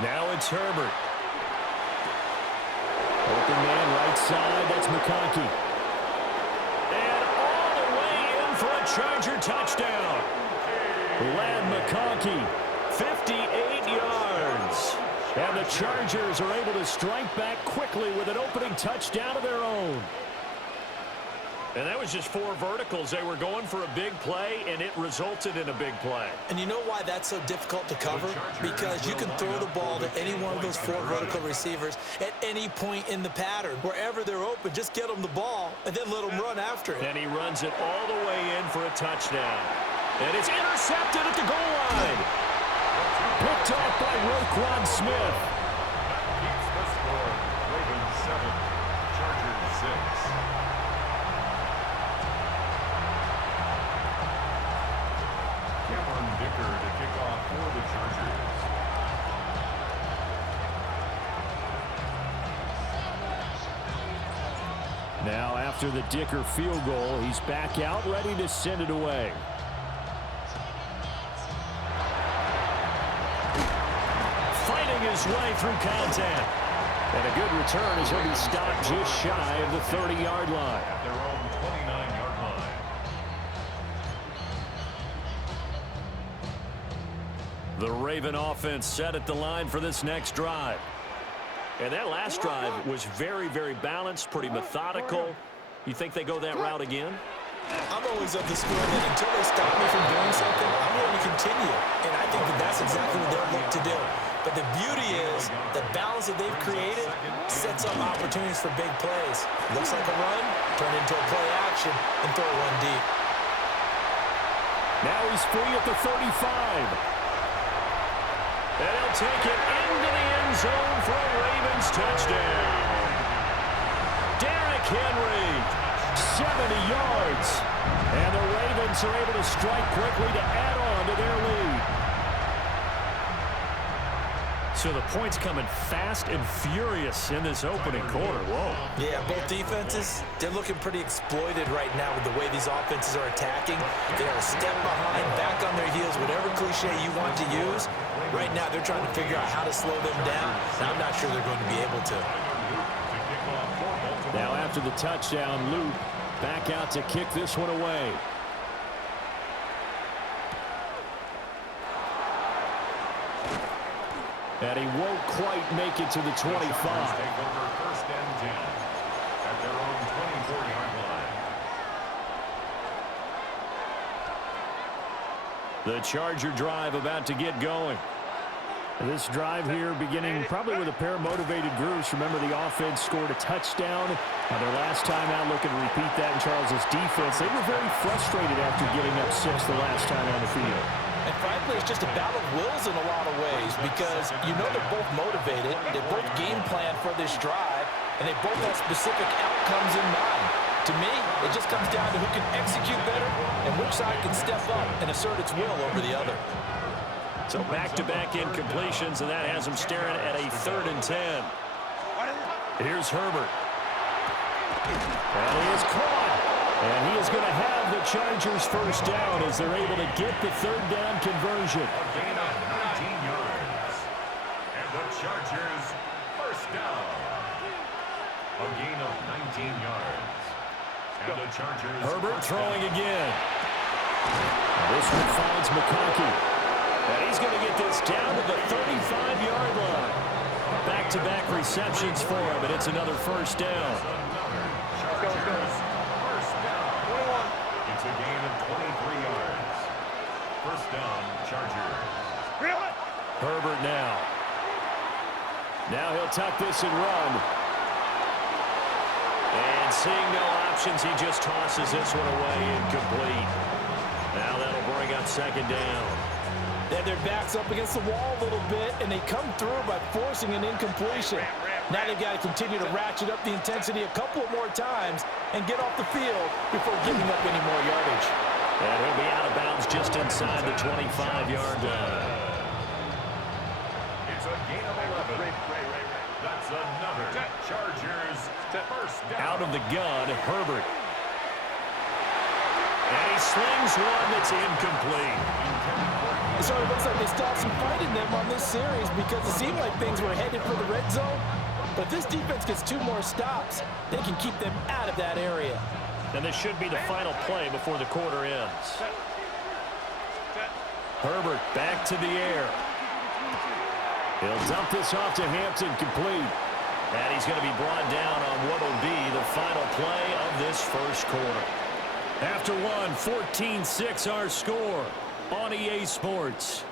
Now it's Herbert. Open man right side. That's McConkey. And all the way in for a Charger touchdown. Lad McConkey, 58 yards. And the Chargers are able to strike back quickly with an opening touchdown of their own. And that was just 4 verticals. They were going for a big play, and it resulted in a big play. And you know why that's so difficult to cover? Because you can throw the ball to any one of those 4 vertical receivers at any point in the pattern. Wherever they're open, just get them the ball and then let them run after it. And he runs it all the way in for a touchdown. And it's intercepted at the goal line. Picked off by Roquan Smith. Keeps the score. Ravens 7, Chargers 6. Dicker to kick off for the Chargers. Now after the Dicker field goal, he's back out ready to send it away. Fighting his way through contact. And a good return as he'll be stopped just shy of the 30-yard line. At their own 29-yard line. The Raven offense set at the line for this next drive. And that last drive was very, very balanced, pretty methodical. You think they go that route again? I'm always of the school that until they stop me from doing something, I'm going to continue. And I think that that's exactly what they'll look to do. But the beauty is the balance that they've created sets up opportunities for big plays. Looks like a run, turn into a play action, and throw one deep. Now he's free at the 35. And he'll take it into the end zone for a Ravens touchdown. Derrick Henry, 70 yards. And the Ravens are able to strike quickly to add on to their lead. So the points coming fast and furious in this opening quarter. Whoa. Yeah, both defenses, they're looking pretty exploited right now with the way these offenses are attacking. They are a step behind, back on their heels, whatever cliche you want to use. Right now, they're trying to figure out how to slow them down, and I'm not sure they're going to be able to. Now after the touchdown, Luke back out to kick this one away. And he won't quite make it to the 25. Take over first and 10 at their own 24-yard line. The Charger drive about to get going. This drive here beginning probably with a pair of motivated groups. Remember, the offense scored a touchdown. Their last time out, looking to repeat that in Charles's defense. They were very frustrated after giving up 6 the last time on the field. And frankly, it's just a battle of wills in a lot of ways because you know they're both motivated, they both game plan for this drive, and they both have specific outcomes in mind. To me, it just comes down to who can execute better and which side can step up and assert its will over the other. So back-to-back incompletions, and that has them staring at a 3rd and 10. Here's Herbert. And he is caught. And he is going to have the Chargers first down as they're able to get the 3rd down conversion. A gain of 19 yards. And the Chargers first down. A gain of 19 yards. And the Chargers Herbert throwing again. This one finds McConkey. And he's going to get this down to the 35-yard line. Back-to-back receptions for him, and it's another first down. Chargers first down. It's a gain of 23 yards. First down, Chargers. Herbert now. Now he'll tuck this and run. And seeing no options, he just tosses this one away, incomplete. Now that'll bring up 2nd down. They have their backs up against the wall a little bit, and they come through by forcing an incompletion. Now they've got to continue to ratchet up the intensity a couple of more times and get off the field before giving up any more yardage. And he'll be out of bounds just inside the 25-yard line. It's a gain of 11. That's another Chargers first down. Out of the gun, Herbert. And he slings one that's incomplete. It sort of looks like they still have some fight in them on this series because it seemed like things were headed for the red zone. But if this defense gets 2 more stops, they can keep them out of that area. And this should be the final play before the quarter ends. Herbert back to the air. He'll dump this off to Hampton, complete. And he's going to be brought down on what will be the final play of this first quarter. After one, 14-6 our score on EA Sports.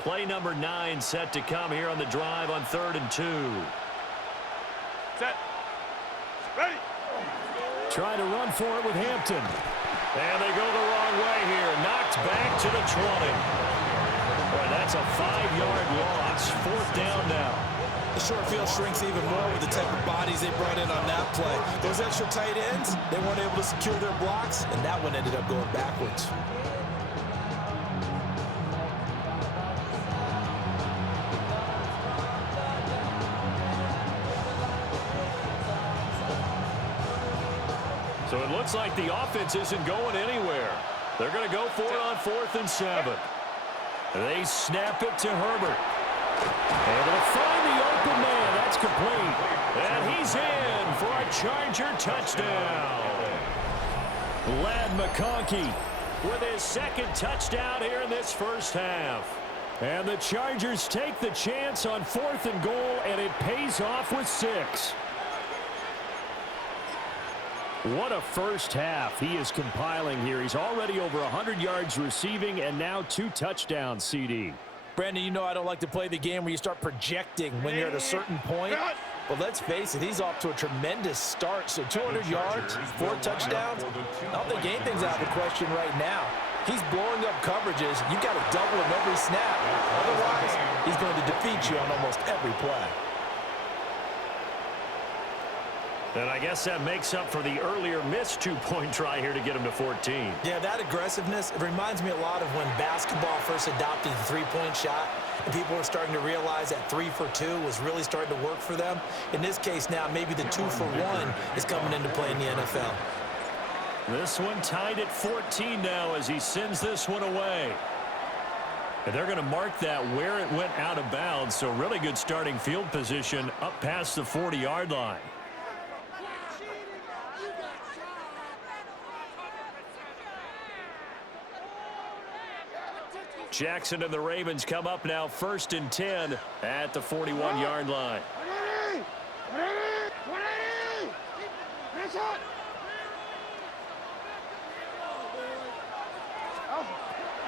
Play number 9 set to come here on the drive on 3rd and 2. Set. Ready. Trying to run for it with Hampton. And they go the wrong way here. Knocked back to the 20. Boy, that's a 5-yard loss. 4th down now. The short field shrinks even more with the type of bodies they brought in on that play. Those extra tight ends, they weren't able to secure their blocks, and that one ended up going backwards. So it looks like the offense isn't going anywhere. They're going to go for it on 4th and 7. They snap it to Herbert. Able to find the open man. That's complete. And he's in for a Charger touchdown. Lad McConkey with his 2nd touchdown here in this first half. And the Chargers take the chance on 4th and goal, and it pays off with 6. What a first half he is compiling here. He's already over 100 yards receiving and now 2 touchdowns, CD. Brandon, you know I don't like to play the game where you start projecting when you're at a certain point. But let's face it, he's off to a tremendous start. So 200 yards, 4 touchdowns. I don't think anything's out of the question right now. He's blowing up coverages. You've got to double him every snap. Otherwise, he's going to defeat you on almost every play. And I guess that makes up for the earlier missed 2-point try here to get him to 14. Yeah, that aggressiveness, it reminds me a lot of when basketball first adopted the 3-point shot. And people were starting to realize that 3 for 2 was really starting to work for them. In this case now, maybe the 2 for 1 is coming into play in the NFL. This one tied at 14 now as he sends this one away. And they're going to mark that where it went out of bounds. So really good starting field position up past the 40-yard line. Jackson and the Ravens come up now 1st and 10 at the 41-yard line.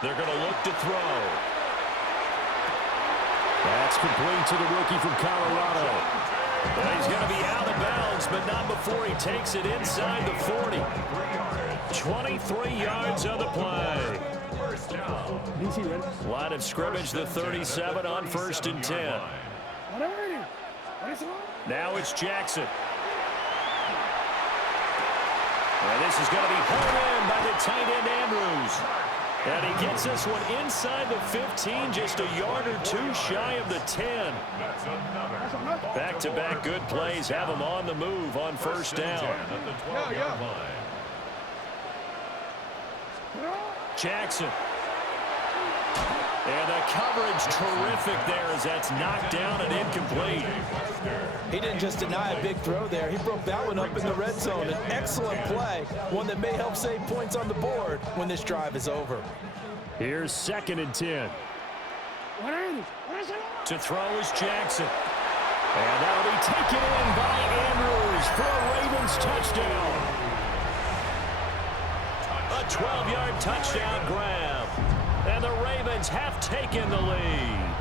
They're going to look to throw. That's complete to the rookie from Colorado. And he's going to be out of bounds, but not before he takes it inside the 40. 23 yards on the play. Line of scrimmage, the 37 on 1st and 10. Now it's Jackson. And this is going to be pulled in by the tight end Andrews. And he gets this one inside the 15, just a yard or 2 shy of the 10. Back-to-back good plays have him on the move on 1st down. Jackson. And the coverage terrific there as that's knocked down and incomplete. He didn't just deny a big throw there. He broke that one up in the red zone. An excellent play, one that may help save points on the board when this drive is over. Here's 2nd and 10. To throw is Jackson. And that'll be taken in by Andrews for a Ravens touchdown. A 12-yard touchdown grab. And the Ravens have taken the lead.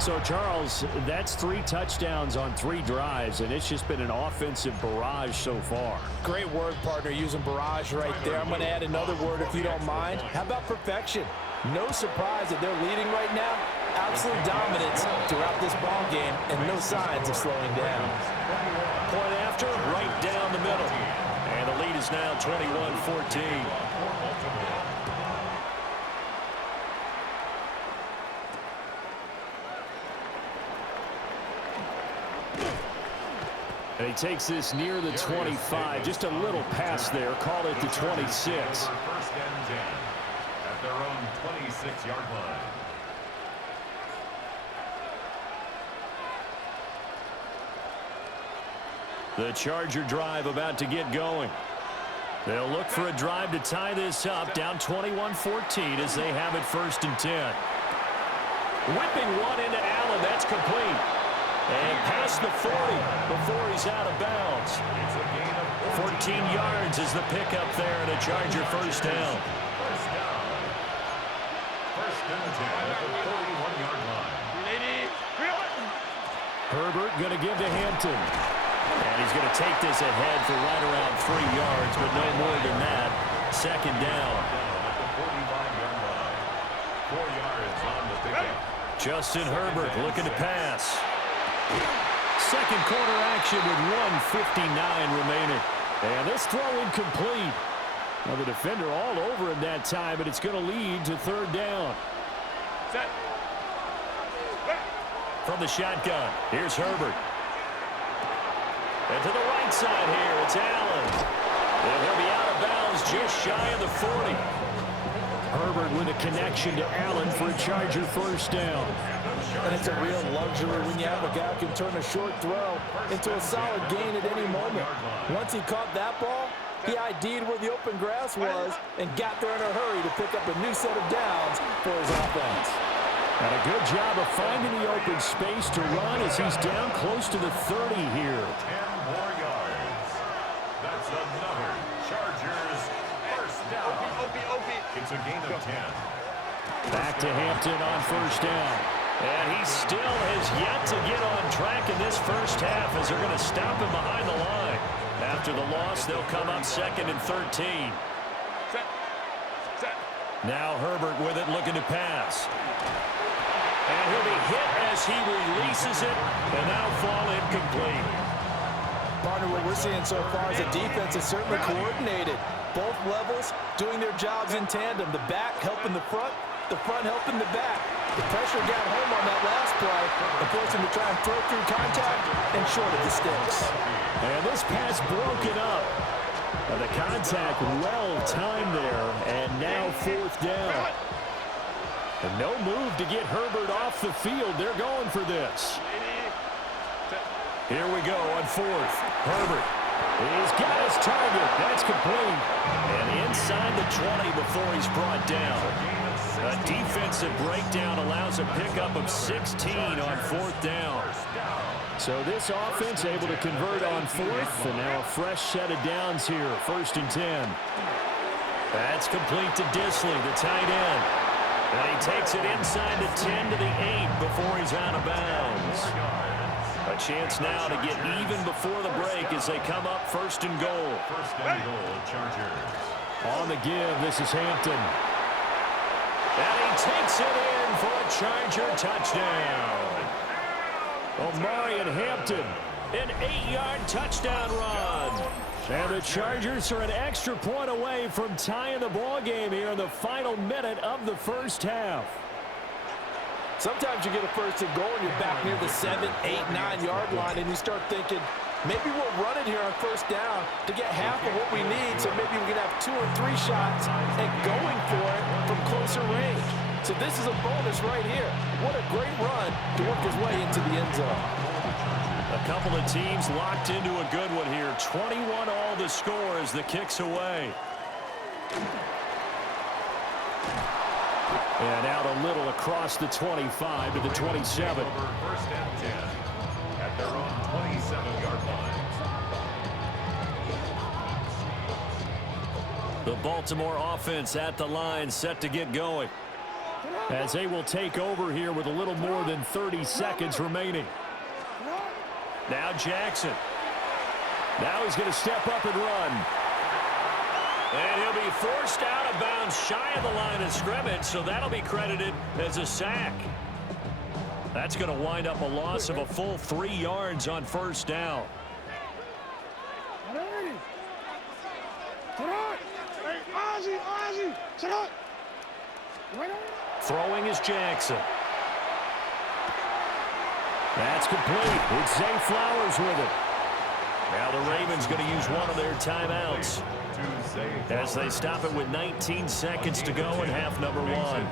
So, Charles, that's 3 touchdowns on 3 drives, and it's just been an offensive barrage so far. Great word, partner, using barrage right there. I'm going to add another word if you don't mind. How about perfection? No surprise that they're leading right now. Absolute dominance throughout this ball game, and no signs of slowing down. Point after, right down the middle. And the lead is now 21-14. And he takes this near the 25. Just a little pass there. Call it the 26. First and 10 at their own 26-yard line. The Charger drive about to get going. They'll look for a drive to tie this up, down 21-14 as they have it first and 10. Whipping one into Allen. That's complete. And past the 40 before he's out of bounds. 14 yards is the pickup there, and a Charger first down. First down. First and 10 at the 41-yard line. Herbert going to give to Hampton. And he's going to take this ahead for right around 3 yards, but no more than that. Second down. At the 45-yard line. 4 yards on the pickup. Justin Herbert looking to pass. Second quarter action with 1:59 remaining. And this throw incomplete. Now the defender all over him that time, but it's going to lead to third down. Set. From the shotgun, here's Herbert. And to the right side here, it's Allen. And he'll be out of bounds just shy of the 40. Herbert with a connection to Allen for a Charger first down. And it's a real luxury when you have a guy who can turn a short throw into a solid gain at any moment. Once he caught that ball, he ID'd where the open grass was and got there in a hurry to pick up a new set of downs for his offense. And a good job of finding the open space to run as he's down close to the 30 here. 10 more yards. That's another Chargers first down. It's a gain of 10. Back to Hampton on first down. And he still has yet to get on track in this first half as they're going to stop him behind the line. After the loss, they'll come up second and 13. Now Herbert with it, looking to pass. And he'll be hit as he releases it, and now fall incomplete. Partner, what we're seeing so far is the defense is certainly coordinated. Both levels doing their jobs in tandem. The back helping the front helping the back. The pressure got home on that last play and forced him to try and throw through contact and short of the sticks. And this pass broken up. And the contact well timed there, and now fourth down. And no move to get Herbert off the field. They're going for this. Here we go on fourth. Herbert. He's got his target. That's complete. And inside the 20 before he's brought down. A defensive breakdown allows a pickup of 16 on fourth down. So this offense able to convert on fourth, and now a fresh set of downs here. First and 10. That's complete to Disley, the tight end. And he takes it inside the 10 to the 8 before he's out of bounds. A chance now to get even before the break as they come up first and goal. First and goal, Chargers. On the give, this is Hampton. And he takes it in for a Charger touchdown. Omarion Hampton, an 8-yard touchdown run. And the Chargers are an extra point away from tying the ball game here in the final minute of the first half. Sometimes you get a first and goal and you're back near the 7, 8, 9-yard line and you start thinking, maybe we'll run it here on first down to get half of what we need, so maybe we can have 2 or 3 shots and going for it from closer range. So this is a bonus right here. What a great run to work his way into the end zone. A couple of teams locked into a good one here. 21 all the score as the kick's away. And out a little across the 25 to the 27. First and 10 at their own 27-yard line. The Baltimore offense at the line, set to get going. As they will take over here with a little more than 30 seconds remaining. Now Jackson. Now he's going to step up and run. And he'll be forced out of bounds shy of the line of scrimmage, so that'll be credited as a sack. That's going to wind up a loss of a full 3 yards on first down. Throwing is Jackson. That's complete. It's Zay Flowers with it. Now the Ravens going to use one of their timeouts as they stop it with 19 seconds to go in half number one.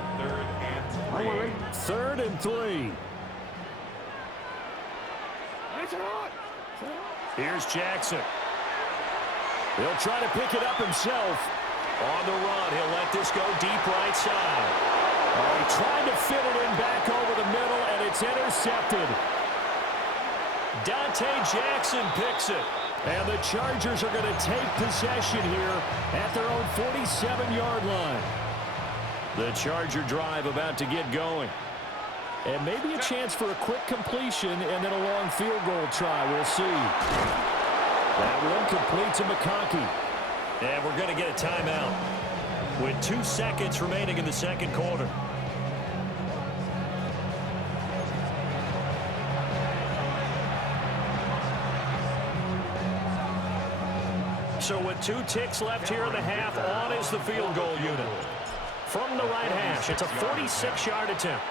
3rd and 3. Here's Jackson. He'll try to pick it up himself. On the run, he'll let this go deep right side. He tried to fit it in back over the middle, and it's intercepted. Dante Jackson picks it. And the Chargers are going to take possession here at their own 47-yard line. The Charger drive about to get going. And maybe a chance for a quick completion and then a long field goal try. We'll see. That one complete to McConkey. And we're going to get a timeout with 2 seconds remaining in the second quarter. So with 2 ticks left here in the half, on is the field goal unit. From the right hash, it's a 46-yard attempt.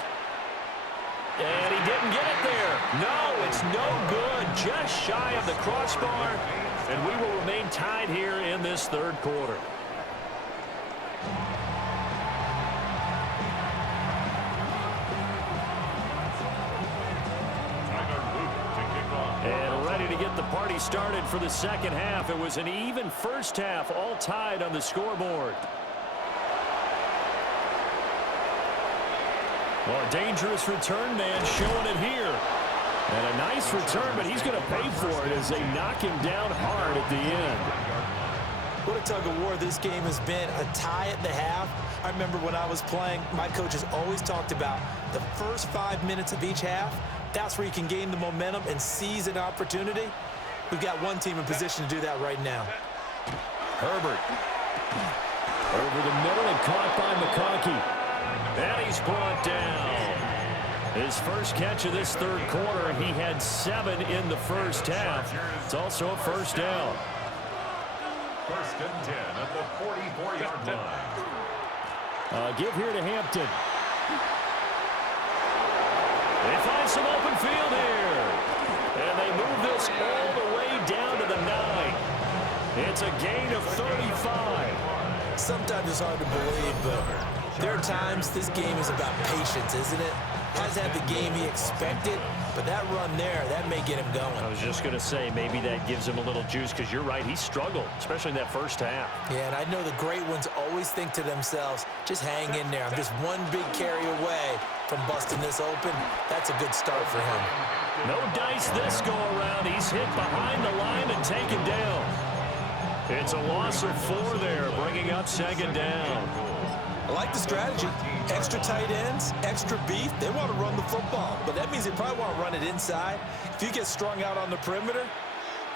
And he didn't get it there. No, it's no good. Just shy of the crossbar. And we will remain tied here in this third quarter. And ready to get the party started for the second half. It was an even first half, all tied on the scoreboard. Well, a dangerous return man showing it here. And a nice return, but he's going to pay for it as they knock him down hard at the end. What a tug of war this game has been. A tie at the half. I remember when I was playing, my coaches always talked about the first 5 minutes of each half. That's where you can gain the momentum and seize an opportunity. We've got one team in position to do that right now. Herbert. Over the middle and caught by McConkey. And he's brought down. His first catch of this third quarter, he had 7 in the first half. It's also a first down. 1st and 10 at the 44-yard line. Give here to Hampton. They find some open field here. And they move this all the way down to the 9. It's a gain of 35. Sometimes it's hard to believe, but there are times this game is about patience, isn't it? Hasn't had the game he expected, but that run there, that may get him going. I was just going to say, maybe that gives him a little juice, because you're right, he struggled, especially in that first half. Yeah, and I know the great ones always think to themselves, just hang in there. I'm just one big carry away from busting this open. That's a good start for him. No dice this go around. He's hit behind the line and taken down. It's a loss of 4 there, bringing up 2nd down. I like the strategy. Extra tight ends, extra beef. They want to run the football, but that means they probably want to run it inside. If you get strung out on the perimeter,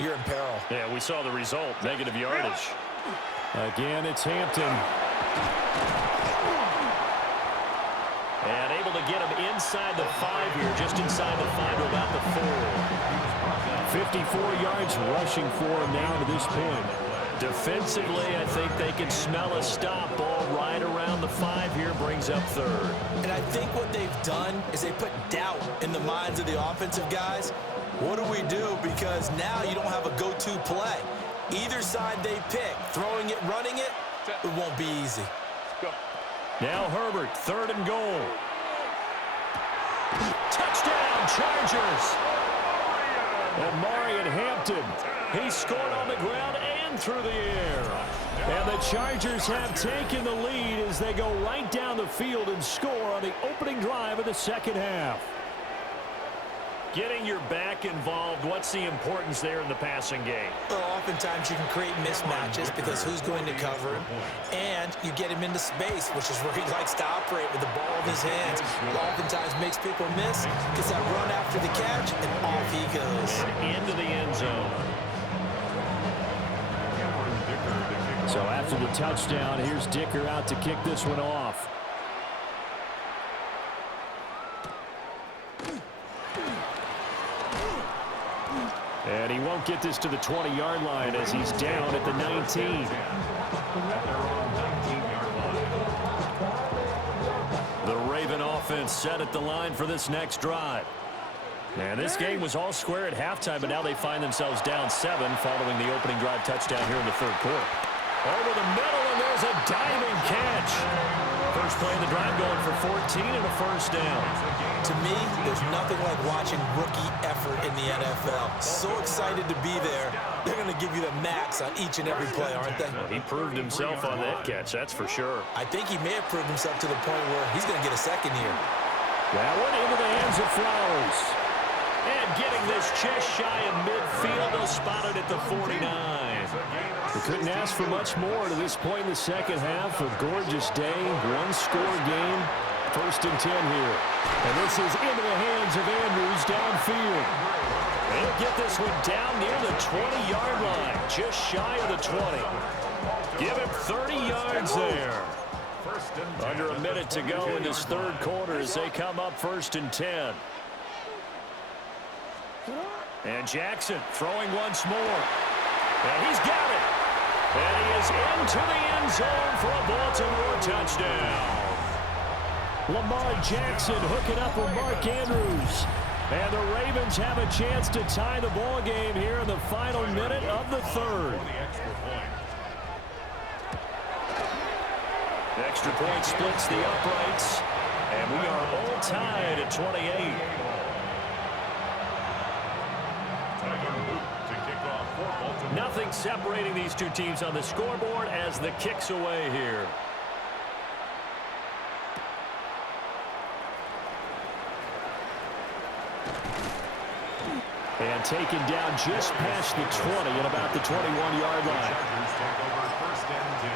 you're in peril. Yeah, we saw the result, negative yardage. Again, it's Hampton. And able to get him inside the 5 here, just inside the 5 to about the 4. 54 yards rushing for him now to this point. Defensively, I think they can smell a stop. Ball right around the 5 here, brings up 3rd. And I think what they've done is they put doubt in the minds of the offensive guys. What do we do? Because now you don't have a go-to play. Either side they pick, throwing it, running it, it won't be easy. Now Herbert, 3rd and goal. Touchdown, Chargers! And Marion Hampton, he scored on the ground and through the air. And the Chargers have taken the lead as they go right down the field and score on the opening drive of the second half. Getting your back involved, what's the importance there in the passing game? Well, oftentimes you can create mismatches because who's going to cover him, and you get him into space, which is where he likes to operate with the ball in his hands. It oftentimes makes people miss, gets that run after the catch, and off he goes. And into the end zone. So after the touchdown, here's Dicker out to kick this one off. And he won't get this to the 20-yard line as he's down at the 19. The Raven offense set at the line for this next drive. And this game was all square at halftime, but now they find themselves down 7 following the opening drive touchdown here in the third quarter. Over the middle, and there's a diving catch. First play of the drive going for 14 and a first down. To me, there's nothing like watching rookie effort in the NFL. So excited to be there. They're going to give you the max on each and every play, aren't they? Well, he proved himself on that catch, that's for sure. I think he may have proved himself to the point where he's going to get a second here. That one into the hands of Flowers. And getting this just shy of midfield, they'll spot it at the 49. We couldn't ask for much more to this point in the second half. A gorgeous day, one-score game. First and 10 here. And this is into the hands of Andrews downfield. They'll get this one down near the 20-yard line, just shy of the 20. Give him 30 yards there. Under a minute to go in this third quarter as they come up first and 10. And Jackson throwing once more. And he's got it. And he is into the end zone for a Baltimore touchdown. Lamar Jackson hooking up with Mark Andrews. And the Ravens have a chance to tie the ball game here in the final minute of the third. The extra point splits the uprights. And we are all tied at 28. Nothing separating these two teams on the scoreboard as the kick's away here. And taken down just past the 20 at about the 21-yard line. Chargers take over first and 10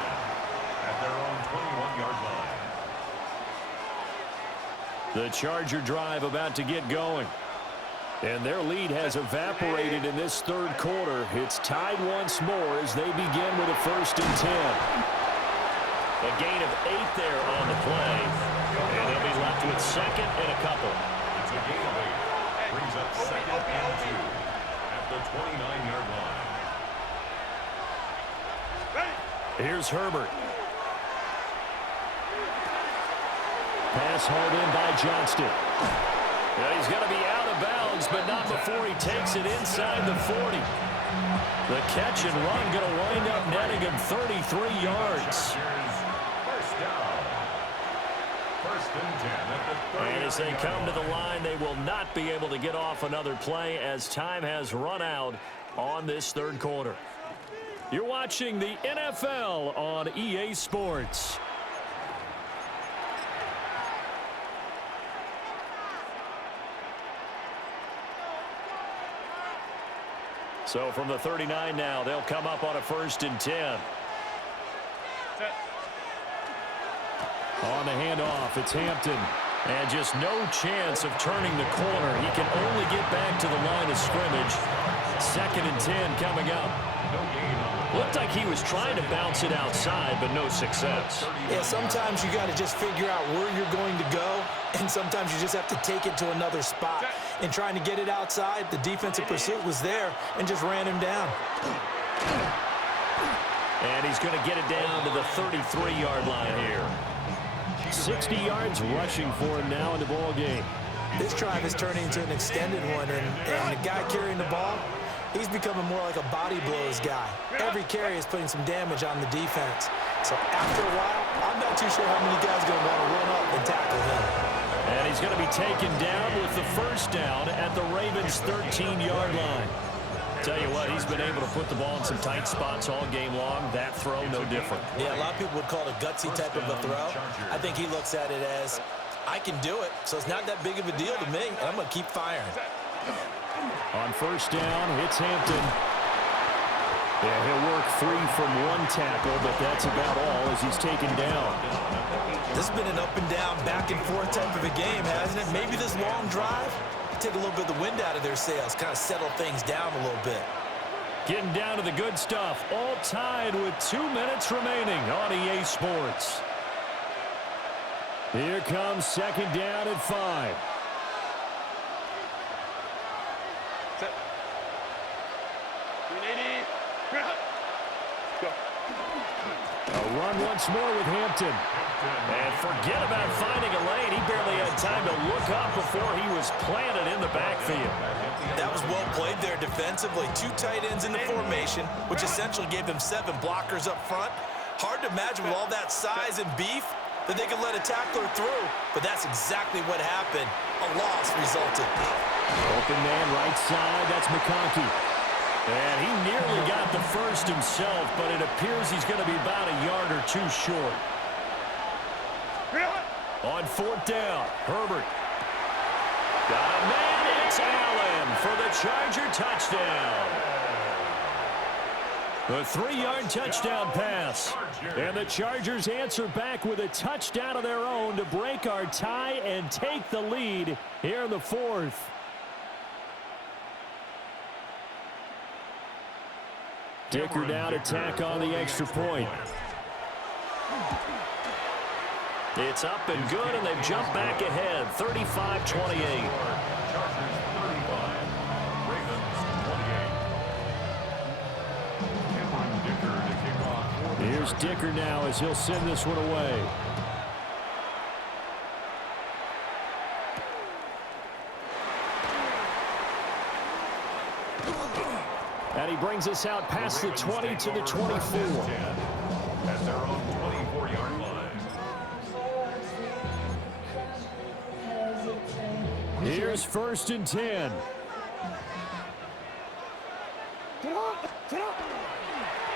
at their own 21-yard line. The Charger drive about to get going. And their lead has evaporated in this third quarter. It's tied once more as they begin with a first and 10. A gain of 8 there on the play. And they'll be left with second and a couple. It's a gain of 8. Brings up second and 2 at the 29-yard line. Here's Herbert. Pass hauled in by Johnston. Yeah, he's going to be out of bounds, but not before he takes it inside the 40. The catch and run going to wind up netting him 33 yards. First down. First and 10 at the 30. And as they come to the line, they will not be able to get off another play as time has run out on this third quarter. You're watching the NFL on EA Sports. So from the 39 now, they'll come up on a first and 10. On the handoff, it's Hampton. And just no chance of turning the corner. He can only get back to the line of scrimmage. Second and 10 coming up. Looked like he was trying to bounce it outside, but no success. Yeah, sometimes you got to just figure out where you're going to go, and sometimes you just have to take it to another spot. And trying to get it outside, the defensive pursuit was there and just ran him down. And he's going to get it down to the 33-yard line here. 60 yards rushing for him now in the ball game. This drive is turning into an extended one, and the guy carrying the ball, he's becoming more like a body blows guy. Every carry is putting some damage on the defense. So after a while, I'm not too sure how many guys are going to want to run up and tackle him. And he's going to be taken down with the first down at the Ravens' 13-yard line. Tell you what, he's been able to put the ball in some tight spots all game long. That throw, no different. Yeah, a lot of people would call it a gutsy type of a throw. I think he looks at it as, I can do it, so it's not that big of a deal to me, and I'm going to keep firing. On first down, it's Hampton. Yeah, he'll work free from one tackle, but that's about all as he's taken down. This has been an up and down, back and forth type of a game, hasn't it? Maybe this long drive, take a little bit of the wind out of their sails, kind of settle things down a little bit. Getting down to the good stuff, all tied with 2 minutes remaining on EA Sports. Here comes second down at 5. Set. 380. Go. A run once more with Hampton. And forget about finding a lane. He barely had the time to look up before he was planted in the backfield. That was well played there defensively. 2 tight ends in the formation, which essentially gave him 7 blockers up front. Hard to imagine with all that size and beef that they could let a tackler through, but that's exactly what happened. A loss resulted. Open man right side, that's McConkey. And he nearly got the first himself, but it appears he's going to be about a yard or 2 short. On 4th down, Herbert. Got a man, it's Allen for the Charger touchdown. The 3-yard touchdown pass. And the Chargers answer back with a touchdown of their own to break our tie and take the lead here in the 4th. Dicker now to tack on the extra point. It's up and good, and they've jumped back ahead, 35-28. Here's Dicker now as he'll send this one away. And he brings us out past the 20 to the 24. At their own 24-yard line. Here's 1st and 10.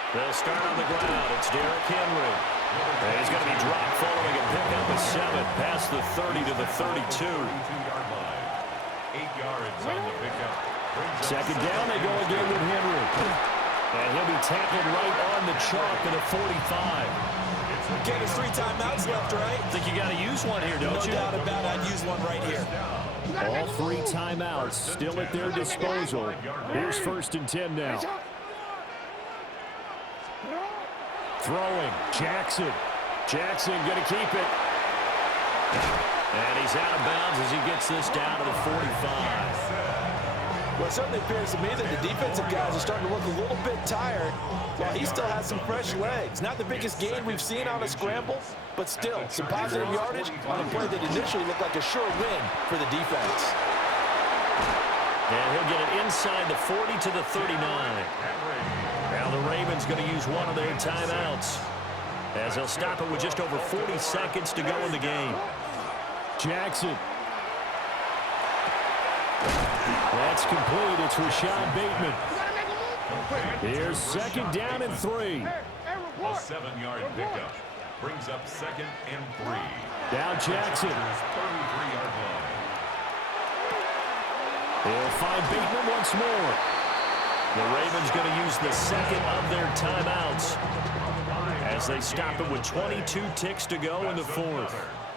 They'll start on the ground. It's Derrick Henry. And he's going to be dropped following a pickup of 7 past the 30 to the 32. 32-yard line. 8 yards on the pickup. 2nd down, they go again with Henry. And he'll be tackled right on the chalk at a 45. Again, there's 3 timeouts left, right? I think you got to use one here, don't you? No doubt about it. I'd use one right here. All 3 timeouts still at their disposal. Here's 1st and 10 now. Throwing, Jackson. Jackson going to keep it. And he's out of bounds as he gets this down to the 45. Well, it certainly appears to me that the defensive guys are starting to look a little bit tired while he still has some fresh legs. Not the biggest gain we've seen on a scramble, but still some positive yardage on a play that initially looked like a sure win for the defense. And he'll get it inside the 40 to the 39. Now the Ravens going to use one of their timeouts as they'll stop it with just over 40 seconds to go in the game. Jackson. That's complete. It's Rashad Bateman. Here's 2nd down and 3. A 7-yard pickup brings up 2nd and 3. Now Jackson. 33-yard line. They'll find Bateman once more. The Ravens going to use the 2nd of their timeouts as they stop it with 22 ticks to go in the 4th.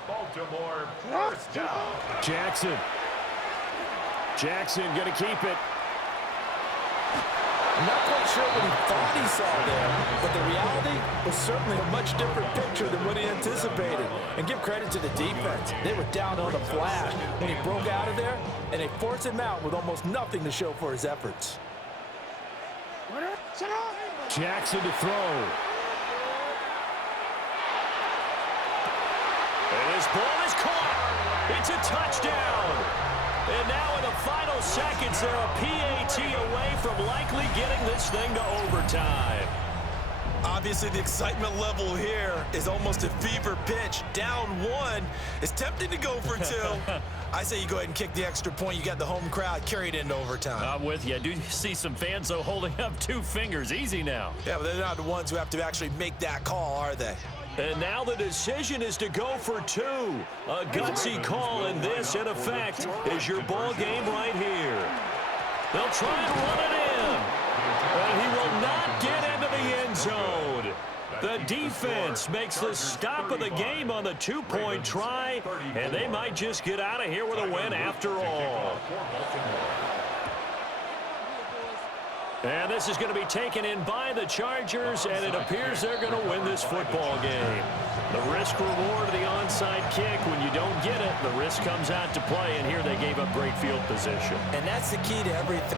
Baltimore 1st down. Jackson. Jackson going to keep it. I'm not quite sure what he thought he saw there, but the reality was certainly a much different picture than what he anticipated. And give credit to the defense. They were down on the flash when he broke out of there, and they forced him out with almost nothing to show for his efforts. Jackson to throw. And his ball is caught. It's a touchdown. And now in the final seconds, they're a PAT away from likely getting this thing to overtime. Obviously, the excitement level here is almost a fever pitch. Down 1. It's tempting to go for 2. I say you go ahead and kick the extra point. You got the home crowd carried into overtime. I'm with you. I do see some fans, though, holding up 2 fingers. Easy now. Yeah, but they're not the ones who have to actually make that call, are they? And now the decision is to go for 2. A gutsy call, and this, in effect, is your ball game right here. They'll try and run it in. And he will not get into the end zone. The defense makes the stop of the game on the 2-point try, and they might just get out of here with a win after all. And this is going to be taken in by the Chargers, and it appears they're going to win this football game. The risk-reward of the onside kick, when you don't get it, the risk comes out to play, and here they gave up great field position. And that's the key to everything.